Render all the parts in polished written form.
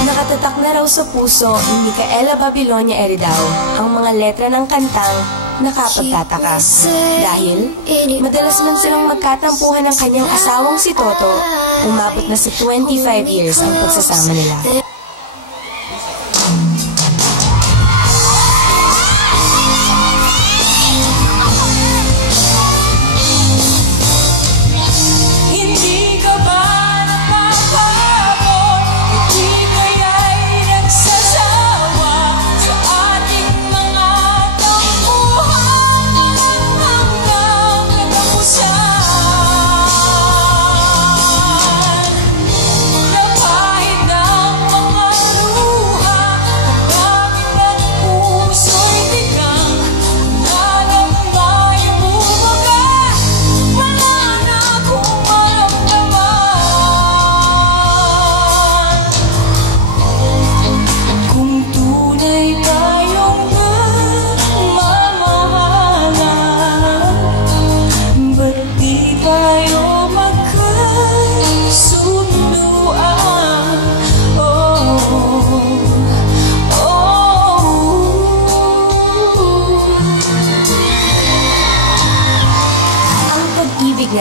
Nakatatak na raw sa puso ni Micaela Babilonia Eridao ang mga letra ng kantang Nakapagtataka. Dahil madalas man silang magkatampuhan ng kanyang asawang si Toto, umabot na sa 25 years ang pagsasama nila.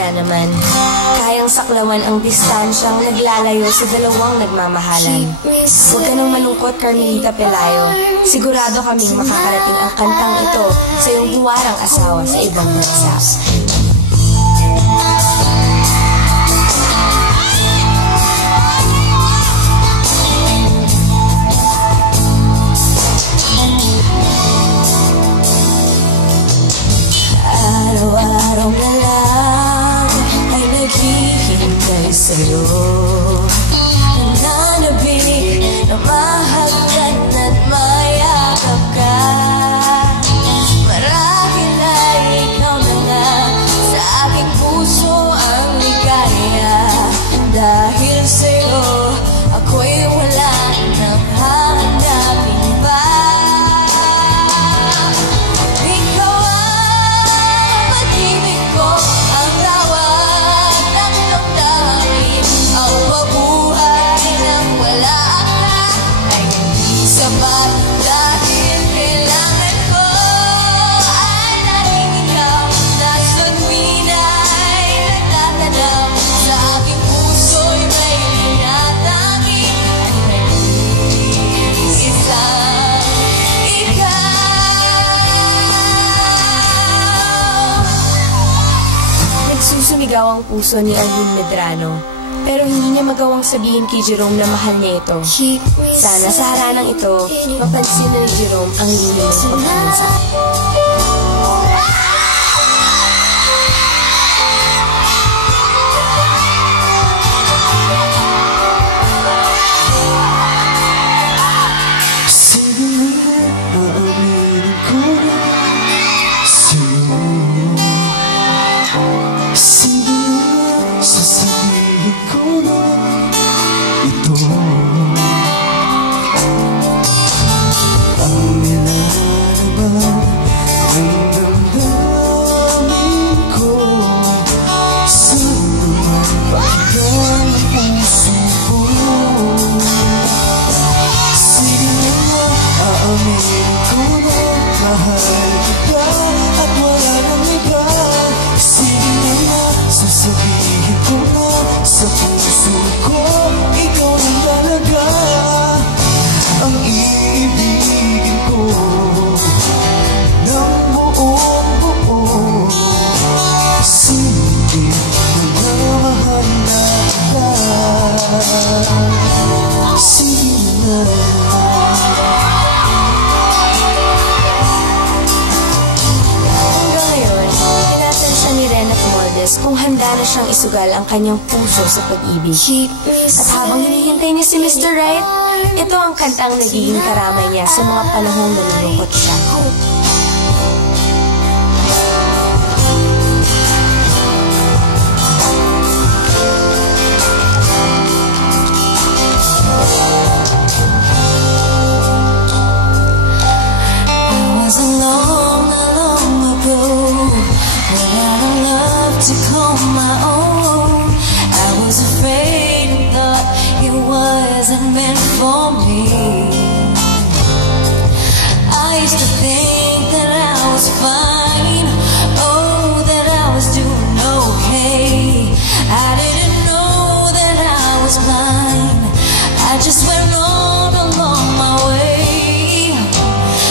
Naman, kayang saklawan ang distansyang naglalayo sa dalawang nagmamahalan. Huwag ka nang malungkot, Carmelita Pelayo. Sigurado kaming makakarating ang kantang ito sa iyong huwarang asawa sa ibang bansa. Araw-araw na lang ay naghihintay sa'yo, nananabik na mahagdan at mayakap ka. Marahil ay ikaw na nga sa aking puso ang ligaya. Dahil sa'yo ako'y wala nang hahanapin pa. Sumigaw ang puso ni Arlene Medrano, pero hindi niya magawang sabihin kay Jerome na mahal niya ito. Sana sa haranang ito, mapansin na ni Jerome ang lilim ng pagkakansa. Kung handa na siyang isugal ang kanyang puso sa pag-ibig. At habang hinihintay niya si Mr. Right, ito ang kantang nagiging karamay niya sa mga panahong nalulungkot siya. To call my own, I was afraid and thought it wasn't meant for me. I used to think that I was fine, oh, that I was doing okay. I didn't know that I was blind. I just went on along my way.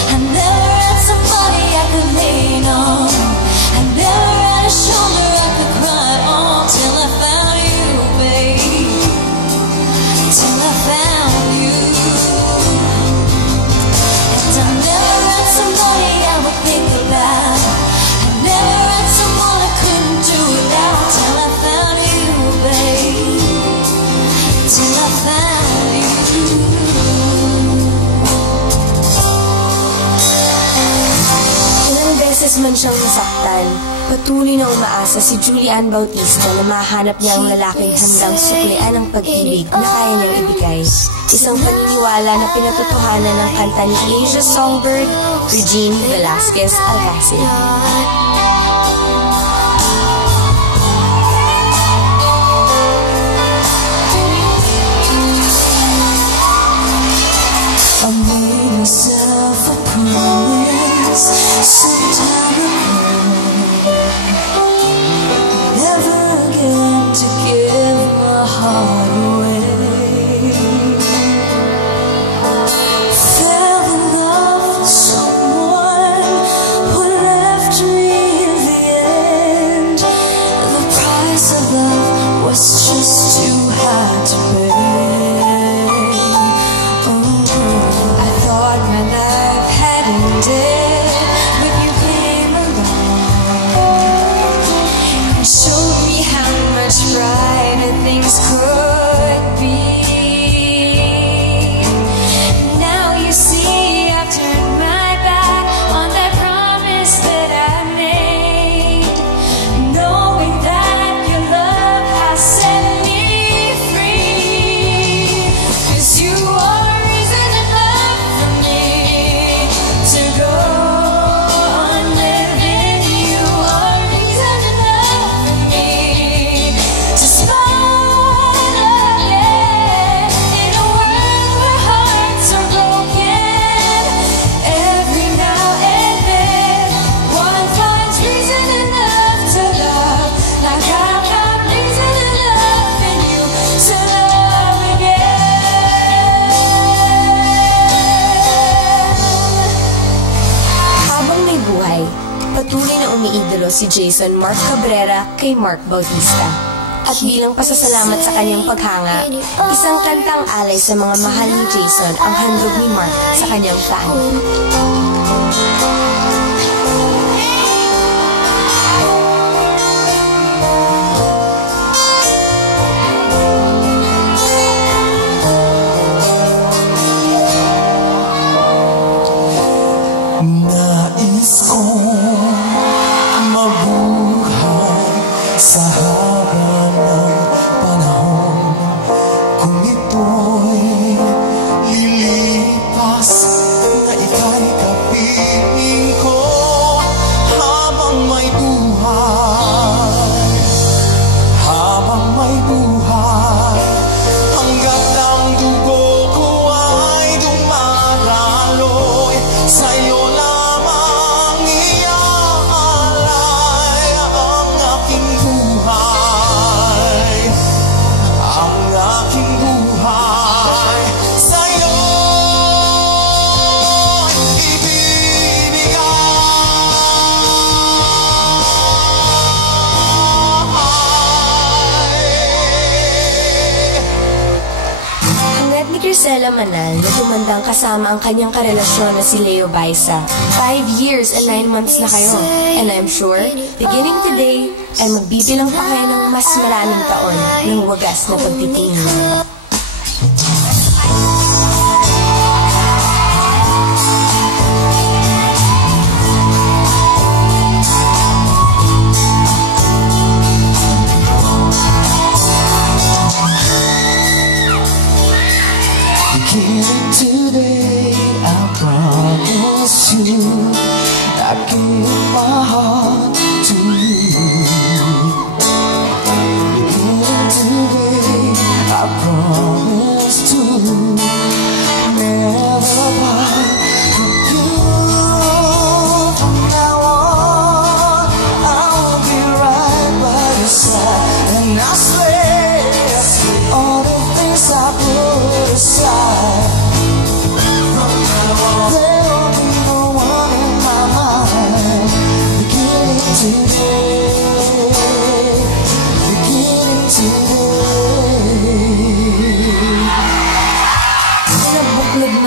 I never had somebody I could lean on. I never had a shoulder I could cry on till I found you, babe. Till I found you. And I never had somebody I would think about. I never had someone I couldn't do without till I found you, babe. Till I found you. Ilang beses man siyang nasaktan, patuloy na umaasa si Julian Bautista na mahanap niya ang lalaking handang suklian ng pag-ibig na kaya niyang ibigay. Isang paniniwala na pinatotohanan ng kanta ni Asia Songbird, Regine Velasquez Alcacid. I made myself a promise some time ago, never again to give my heart away. Fell in love with someone who left me in the end. The price of love was just too high to pay. Brighter things could be. Now you see I've turned my back on that promise that I made, knowing that your love has set me free. 'Cause you are reason enough for me to go on living. You are reason enough for me to smile again in a world where hearts are broken. Every now and then, one finds reason enough to love, like I've got reason enough in you to love again. Habang may buhay, patuloy na umiidolo si Jason Mark Cabrera kay Mark Bautista. At bilang pasasalamat sa kanyang paghanga, isang kantang alay sa mga mahal ni Jason ang handog ni Mark sa kanyang fan. Nais kong mabuhay sa haba ng panahon, kung ito'y lilipas na ika'y kapiling ko habang may buhay, habang may buhay, hanggat ang dugo ko ay dumaraloy sa'yo lamang iaalay ang aking buhay, ang aking buhay sa'yo ibibigay. Hangad ni Crisela Manal na tumandang kasama ang kanyang karelasyon na si Leo Baisa. 5 years and 9 months na kayo. And I'm sure, beginning today, ay magbibilang pa kayo ng mas maraming taon ng wagas na pagtitingin. Beginning today, I promise you, I give my heart to you. Beginning today, I promise to you.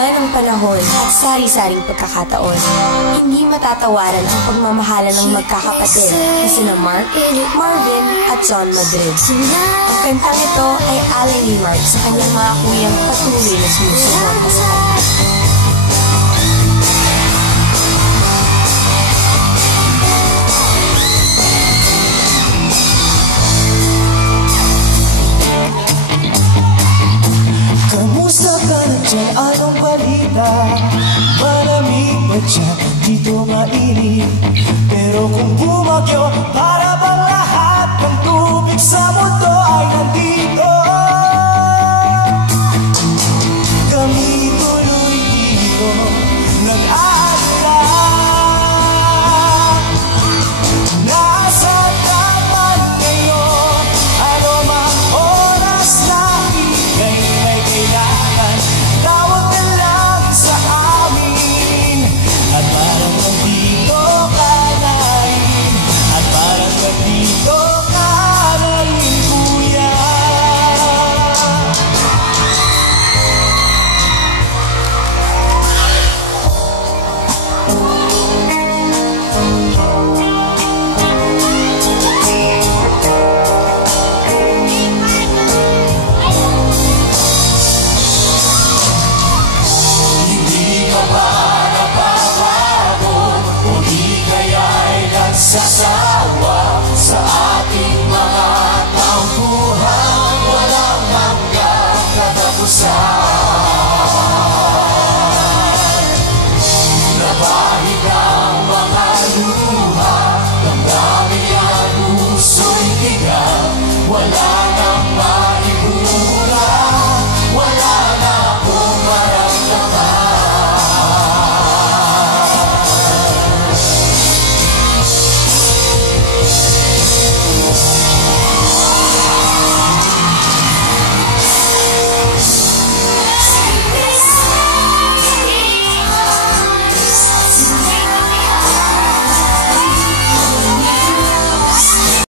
man ang panahon at sari-saring pagkakataon, hindi matatawaran ang pagmamahalan ng magkakapatid na sina Mark, Marvin at John Madrid. Ang kantang ito ay alay ni Mark sa kanyang mga kuyang patuloy na sumusuporta sa kanya. Kamusta ka na dyan? Anong balita? Malamig ba dyan? Dito mainit. Pero kung bumagyo, para bang lahat ng tubig sa mundo